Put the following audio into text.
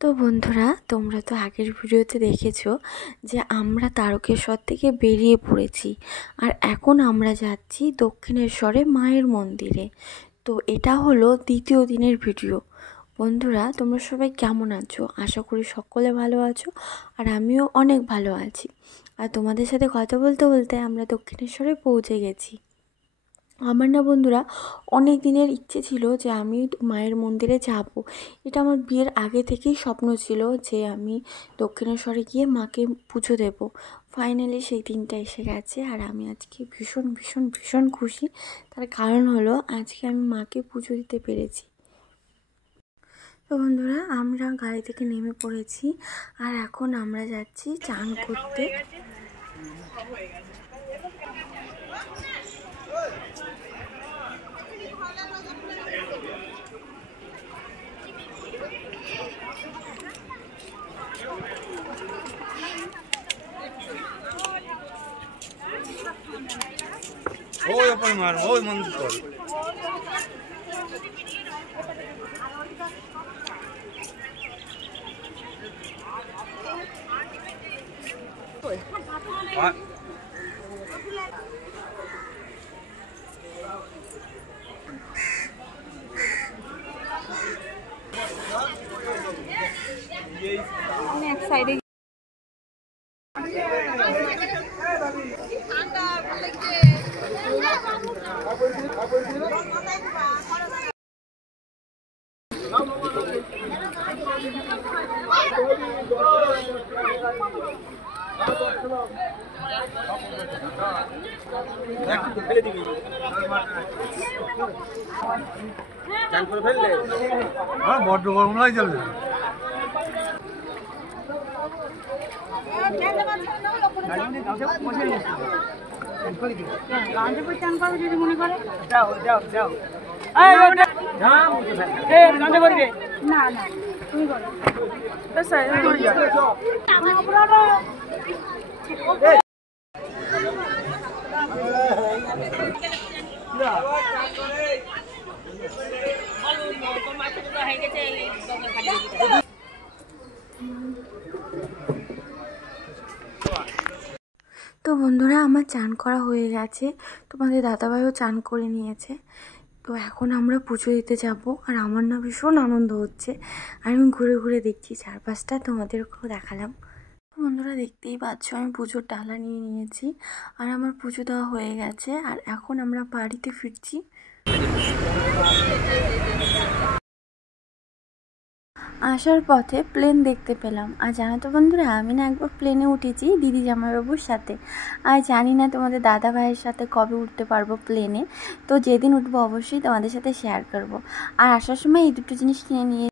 তো বন্ধুরা, তোমরা তো আগের ভিডিওতে দেখেছো যে আমরা তারকেশ্বর থেকে বেরিয়ে পড়েছি আর এখন আমরা যাচ্ছি দক্ষিণেশ্বরে মায়ের মন্দিরে। তো এটা হলো দ্বিতীয় দিনের ভিডিও। বন্ধুরা, তোমরা সবাই কেমন আছো? আশা করি সকলে ভালো আছো আর আমিও অনেক ভালো আছি। আর তোমাদের সাথে কথা বলতে বলতে আমরা দক্ষিণেশ্বরে পৌঁছে গেছি। আমার না বন্ধুরা, অনেক দিনের ইচ্ছে ছিল যে আমি মায়ের মন্দিরে যাব। এটা আমার বিয়ের আগে থেকেই স্বপ্ন ছিল যে আমি দক্ষিণেশ্বরে গিয়ে মাকে পুজো দেব। ফাইনালি সেই দিনটা এসে গেছে আর আমি আজকে ভীষণ ভীষণ ভীষণ খুশি। তার কারণ হলো আজকে আমি মাকে পুজো দিতে পেরেছি। তো বন্ধুরা, আমরা গাড়ি থেকে নেমে পড়েছি আর এখন আমরা যাচ্ছি চান করতে। ওই ওপরে মার ওই মন্দির কর এক সাইডে বড্ড গরম লাগে চলবে। চান করবে যদি মনে করে না না তুমি করো। তো বন্ধুরা, আমার চান করা হয়ে গেছে, তোমাদের দাদাভাইও চান করে নিয়েছে। তো এখন আমরা পুজো দিতে যাব আর আমার না ভীষণ আনন্দ হচ্ছে। আর আমি ঘুরে ঘুরে দেখছি চারপাশটা, তোমাদেরকেও দেখালাম। বন্ধুরা, দেখতেই পাচ্ছ আমি পুজোর ডালা নিয়ে নিয়েছি আর আমার পুজো দেওয়া হয়ে গেছে আর এখন আমরা বাড়িতে ফিরছি। আসার পথে প্লেন দেখতে পেলাম আর জানো তো বন্ধুরা, আমি না একবার প্লেনে উঠেছি দিদি জামাইবাবুর সাথে। আর জানি না তোমাদের দাদা ভাইয়ের সাথে কবে উঠতে পারবো প্লেনে। তো যেদিন উঠবো অবশ্যই তোমাদের সাথে শেয়ার করব। আর আসার সময় এই দুটো জিনিস কিনে নিয়ে